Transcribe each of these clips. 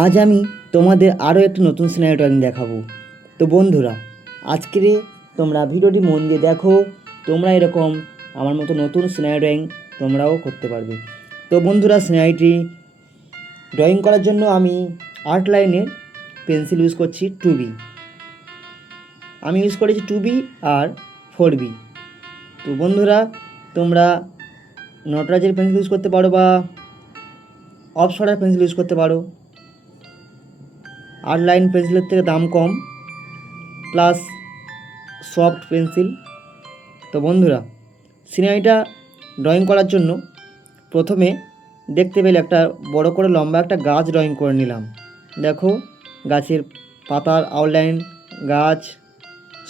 আজ আমি তোমাদের আরও একটি নতুন সিনারি ড্রয়িং দেখাবো। তো বন্ধুরা, আজকের তোমরা ভিডিওটি মন দিয়ে দেখো। তোমরা এরকম আমার মতো নতুন সিনারি ড্রয়িং তোমরাও করতে পারবে। তো বন্ধুরা, সিনারিটি ড্রয়িং করার জন্য আমি আর্ট লাইনের পেন্সিল ইউজ করছি 2B। আমি ইউজ করেছি 2B আর 4B। তো বন্ধুরা, তোমরা নটরাজের পেন্সিল ইউজ করতে পারো বা অপসরার পেন্সিল ইউজ করতে পারো। আর্ট লাইন পেন্সিলের থেকে দাম কম, প্লাস সফট পেন্সিল। তো বন্ধুরা, সিনারিটা ড্রয়িং করার জন্য প্রথমে দেখতে পেলে একটা বড় করে লম্বা একটা গাছ ড্রয়িং করে নিলাম। দেখো, গাছের পাতার আউটলাইন, গাছ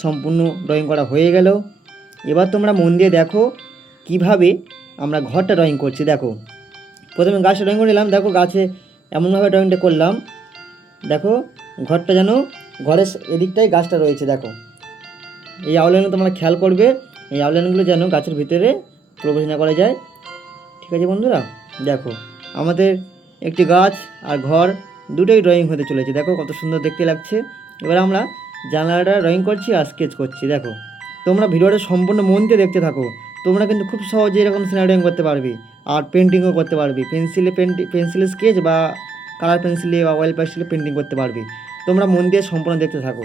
সম্পূর্ণ ড্রয়িং করা হয়ে গেল। এবার তোমরা মন দিয়ে দেখো কিভাবে আমরা ঘরটা ড্রয়িং করছি। দেখো, প্রথমে গাছটা ড্রয়িং করে নিলাম। দেখো, গাছে এমনভাবে ড্রয়িংটা করলাম, দেখো ঘরটা যেন ঘরের এদিকটাই গাছটা রয়েছে। দেখো, এই আউটলাইনগুলো তোমরা খেয়াল করবে, এই আউটলাইনগুলো যেন গাছের ভিতরে প্রবেশ না করা যায়। ঠিক আছে বন্ধুরা, দেখো আমাদের একটি গাছ আর ঘর দুটোই ড্রয়িং হতে চলেছে। দেখো কত সুন্দর দেখতে লাগছে। এবার আমরা জানালাটা ড্রয়িং করছি আর স্কেচ করছি। দেখো, তোমরা ভিডিওটা সম্পূর্ণ মন দিয়ে দেখতে থাকো। তোমরা কিন্তু খুব সহজে এরকম সিনারি ড্রয়িং করতে পারবে আর পেন্টিংও করতে পারবে। পেন্সিলে স্কেচ বা কালার পেন্সিলে বা অয়েল পেন্সিলে পেন্টিং করতে পারবে। তোমরা মন দিয়ে সম্পূর্ণ দেখতে থাকো।